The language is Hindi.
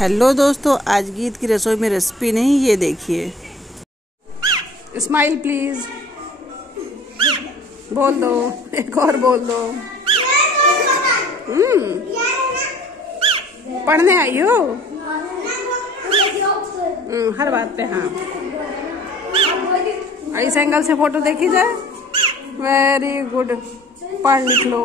हेलो दोस्तों, आज गीत की रसोई में रेसिपी नहीं, ये देखिए। स्माइल प्लीज, बोल दो, एक और बोल दो। पढ़ने आई हो? हर बात पे हाँ। इस एंगल से फोटो देखी जाए। वेरी गुड, पढ़ लिख लो।